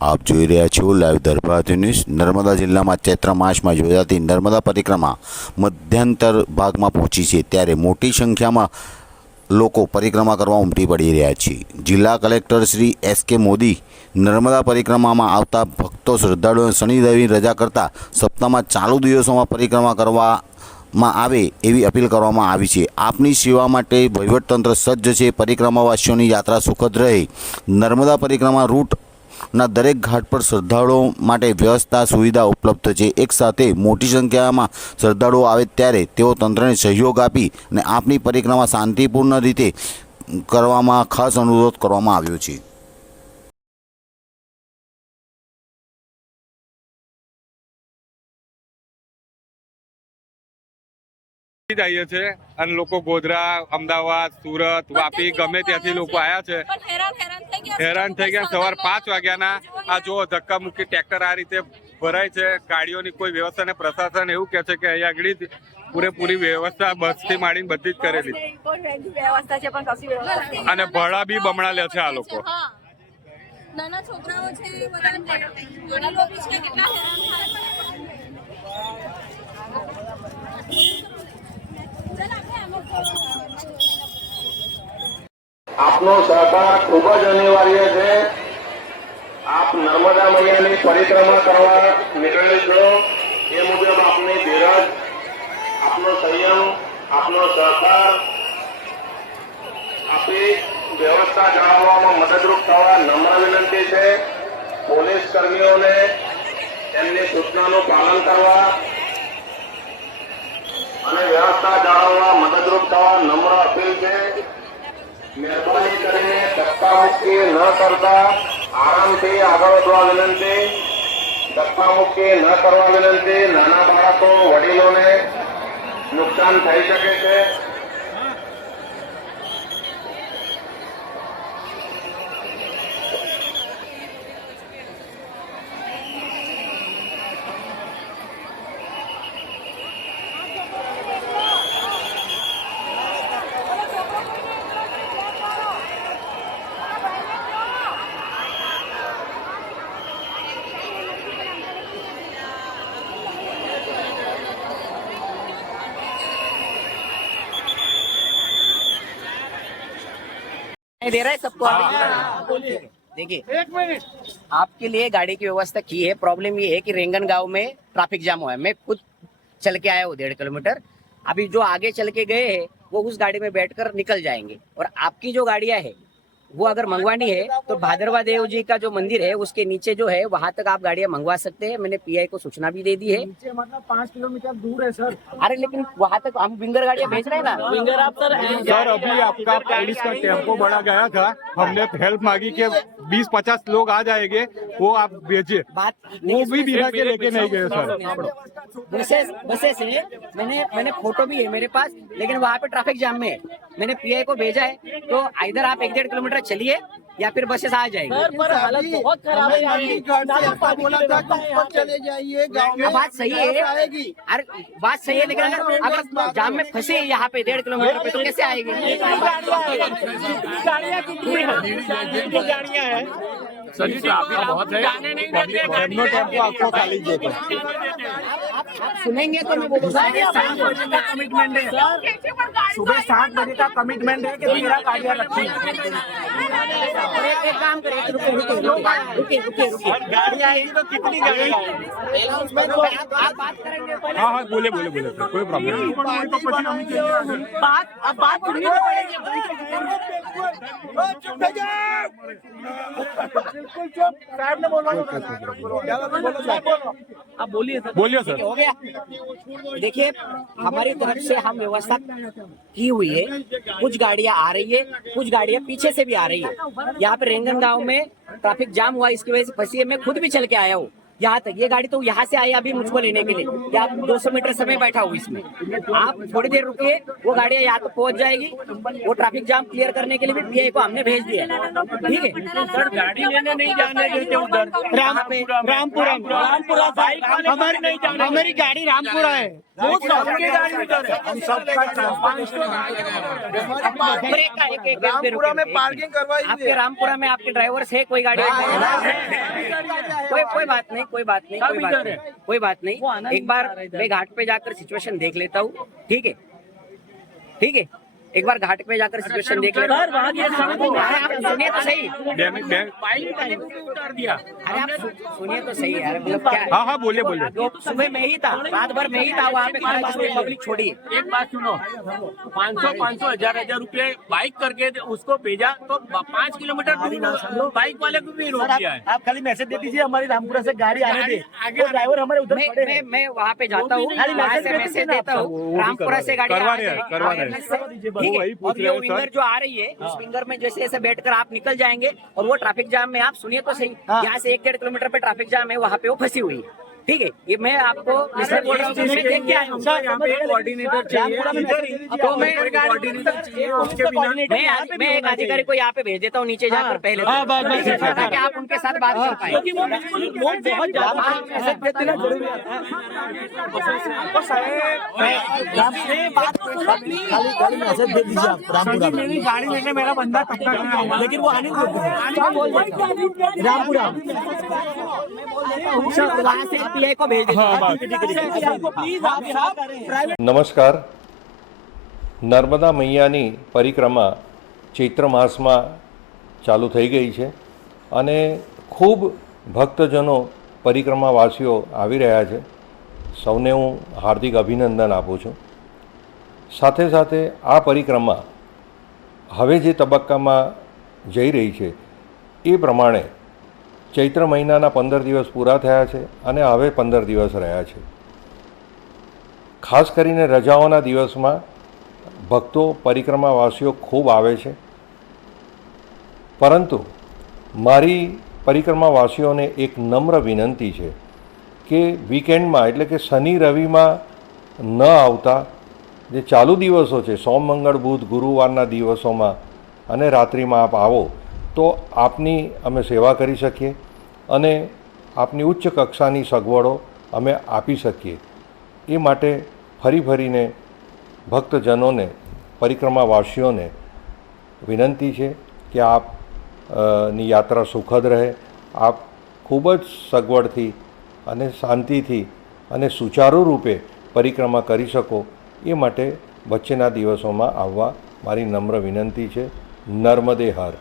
આપ જોઈ રહ્યા છો લાઈવ દરબાર ન્યૂઝ। નર્મદા જિલ્લામાં ચૈત્ર માસમાં યોજાતી નર્મદા પરિક્રમા મધ્યંતર ભાગમાં પહોંચી છે, ત્યારે મોટી સંખ્યામાં લોકો પરિક્રમા કરવા ઉમટી પડી રહ્યા છે। જિલ્લા કલેક્ટર શ્રી એસ.કે. મોદી નર્મદા પરિક્રમામાં આવતા ભક્તો શ્રદ્ધાળુઓને શનિ રવિની રજા કરતા સપ્તાહમાં ચાલુ દિવસોમાં પરિક્રમા કરવામાં આવે એવી અપીલ કરવામાં આવી છે। આપની સેવા માટે વહીવટતંત્ર સજ્જ છે। પરિક્રમાવાસીઓની યાત્રા સુખદ રહે। નર્મદા પરિક્રમા રૂટ ના દરેક ઘાટ પર શ્રદ્ધાળુઓ માટે વ્યવસ્થા સુવિધા ઉપલબ્ધ છે। એક સાથે મોટી સંખ્યામાં શ્રદ્ધાળુઓ આવે ત્યારે તેઓ તંત્રને સહયોગ આપી અને આપની પરિક્રમા શાંતિપૂર્ણ રીતે કરવામાં ખાસ અનુરોધ કરવામાં આવ્યો છે। આવીએ છે અને લોકો ગોધરા, અમદાવાદ, સુરત, વાપી ગમે ત્યાંથી લોકો આવ્યા છે। હેરાન થઈ ગયા। સવાર 5 વાગ્યાના આ જો ધક્કા મૂકી ટ્રેક્ટર આ રીતે ભરાય છે। ગાડીઓની કોઈ વ્યવસ્થા ને પ્રશાસન એવું કહે છે કે અહીંયા આગળ પૂરેપૂરી વ્યવસ્થા બસથી માંડીને બધી જ કરેલી અને ભાડા બી બમણા લે છે આ લોકો। નાના છોકરાઓ છે વડીલો બી છે કેટલા હેરાન આપનો સહકાર ખૂબ જ અનિવાર્ય છે। આપ નર્મદા મૈયાની પરિક્રમા કરવા નીકળેલ છો એ મુજબ આપની ધીરજ, આપનો સંયમ, આપનો સહકાર, આપણી વ્યવસ્થા જાળવવામાં મદદરૂપ થવા નમ્ર વિનંતી છે। પોલીસ કર્મીઓને તેમની સૂચનાનું પાલન કરવા અને વ્યવસ્થા જાળવવા મદદરૂપ થવા નમ્ર અપીલ છે। મહેરબાની કરીને ધક્કા મુક્કી ન કરતા આરામથી આગળ વધવા વિનંતી। ધક્કા મુક્કી ન કરવા વિનંતી। નાના બાળકો, વડીલોને નુકસાન થઈ શકે છે। दे रहा है सबको। देखिए, आपके लिए गाड़ी की व्यवस्था की है। प्रॉब्लम ये है कि रेंगन गांव में ट्रैफिक जाम हुआ है। मैं खुद चल के आया हूँ 1.5 किलोमीटर। अभी जो आगे चल के गए हैं वो उस गाड़ी में बैठकर निकल जाएंगे, और आपकी जो गाड़ियां है वो अगर मंगवानी है तो भादरवा देव जी का जो मंदिर है उसके नीचे जो है वहां तक आप गाड़ियां मंगवा सकते हैं। मैंने पीआई को सूचना भी दे दी है। नीचे मतलब 5 किलोमीटर दूर है सर। अरे लेकिन वहां तक हम विंगर गाड़ियां भेज रहे हैं ना। विंगर आप सर अभी आपका पुलिस का टेम्पो बड़ा गया था, हमने हेल्प मांगी कि 20-50 लोग आ जाएंगे, वो आप भेजिए। बात वो भी बिना के लेके नहीं गए सर। बसेस है, मैंने फोटो भी है मेरे पास, लेकिन वहाँ पे ट्रैफिक जाम में है। मैंने पीआई को भेजा है, तो इधर आप 1-1.5 किलोमीटर चलिए या फिर बसेस आ जाएंगी। पर हालत बहुत खराब है। बोला था कि ऊपर चले जाइए, बात सही है। अरे बात सही है, लेकिन अगर जाम में फंसे यहाँ पे 1.5 किलोमीटर पे तो कैसे आएगी? गाड़ियाँ हैं सर जी, ट्रैफिक बहुत है। आपको खाली आप सुनेंगे तो मैं बोलूँगा। 7 बजे का कमिटमेंट है सर। सुबह 7 बजे का कमिटमेंट है कि मेरा गाड़ियाँ रखी। एक काम करें, रुके। गाड़ियाँ आएगी तो कितनी गाड़ियाँ आएगी? आप बात करेंगे। हाँ हाँ, बोले सर, कोई प्रॉब्लम नहीं। बात सुननी तो पड़ेगी। बिल्कुल चुप। साहब ने बोला आप बोलिए सर। हो गया। देखिए, हमारी तरफ से हम व्यवस्था की हुई है। कुछ गाड़ियां आ रही है, कुछ गाड़ियां पीछे से भी आ रही है। यहाँ पे रेंगन गांव में ट्रैफिक जाम हुआ, इसकी वजह से फंसी है। मैं खुद भी चल के आया हूँ, यहाँ तक। ये गाड़ी तो यहाँ से आई अभी मुझको लेने के लिए, या 200 मीटर समय बैठा हूँ इसमें। आप थोड़ी देर रुकिए, वो गाड़ियाँ यहाँ तक पहुँच जाएगी। वो ट्रैफिक जाम क्लियर करने के लिए भी पीआई को हमने भेज दिया, ठीक है। सर गाड़ी लेने नहीं जाने देते उधर, रामपुरा बाइक हमारी नहीं जाने, हमारी गाड़ी रामपुरा है, वो सबकी गाड़ी उधर है। हम सबका रामपुरा में पार्किंग करवाई। आपके रामपुरा में आपके ड्राइवर्स है, कोई गाड़ी कोई बात नहीं, कोई बात नहीं, कोई बात नहीं। एक बार मैं घाट पे जाकर सिचुएशन देख लेता हूँ, ठीक है, ठीक है। एक बार घाट पे जाकर सिचुएशन देख लेता हूँ। आप सुनिए तो सही, उतार दिया। अरे आप सुनिए तो सही यार, मतलब क्या है? हाँ बोलिए बोलिए। सुबह में ही था, रात भर में ही था वहाँ पे खड़ा, जिसने पब्लिक छोड़ी। एक बात सुनो, 500 हजार रुपए बाइक करके उसको भेजा तो 5 किलोमीटर दूर बाइक वाले को भी रोक दिया है। आप खाली मैसेज दे दीजिए हमारी रामपुरा से गाड़ी आने दे, वो ड्राइवर हमारे उधर खड़े हैं। मैं वहाँ पे जाता हूँ, वहाँ से मैसेज देता हूँ, रामपुरा से गाड़ी करवा रहे हैं। ठीक है। वही पूछ और रहे ये हैं, विंगर सर। जो आ रही है, उस विंगर में जैसे ऐसे बैठकर आप निकल जाएंगे और वो ट्रैफिक जाम में, आप सुनिए तो सही, यहाँ से 1-1.5 किलोमीटर पे ट्रैफिक जाम है, वहाँ पे वो फंसी हुई है, ठीक है। ये मैं आपको इसलिए बोल रहा हूँ, मैं देख के आया हूँ। कोऑर्डिनेटर तो मैं एक अधिकारी को यहाँ पे भेज देता हूँ नीचे जाकर पहले, ताकि आप उनके साथ बात कर पाए। खाली मैसेज दे दीजिए आप रामपुरा में। मेरी गाड़ी लेने मेरा बंदा तब तक, लेकिन वो आने नहीं देते रामपुरा। वहाँ से पीआई को भेज નમસ્કાર. નર્મદા મૈયાની પરિક્રમા ચૈત્ર માસમાં ચાલુ થઈ ગઈ છે અને ખૂબ ભક્તજનો પરિક્રમાવાસીઓ આવી રહ્યા છે. સૌને હું હાર્દિક અભિનંદન આપું છું. સાથે સાથે આ પરિક્રમા હવે જે તબક્કામાં જઈ રહી છે એ પ્રમાણે ચૈત્ર મહિનાના 15 દિવસ પૂરા થયા છે અને હવે 15 દિવસ રહ્યા છે. ખાસ કરીને રજાઓના દિવસમાં ભક્તો પરિક્રમાવાસીઓ ખૂબ આવે છે, પરંતુ મારી પરિક્રમાવાસીઓને એક નમ્ર વિનંતી છે કે વીકેન્ડમાં એટલે કે શનિ રવિમાં ન આવતા જે ચાલુ દિવસો છે, સોમ મંગળ બુધ ગુરુવારના દિવસોમાં અને રાત્રિમાં આપ આવો તો આપની અમે સેવા કરી શકીએ અને આપની ઉચ્ચ કક્ષાની સગવડો અમે આપી શકીએ. એ માટે ફરીને ભક્તજનોને, પરિક્રમાવાસીઓને વિનંતી છે કે આપની યાત્રા સુખદ રહે, આપ ખૂબ જ સગવડથી અને શાંતિથી અને સુચારુ રૂપે પરિક્રમા કરી શકો. એ માટે વચ્ચેના દિવસોમાં આવવા મારી નમ્ર વિનંતી છે. નર્મદે હર.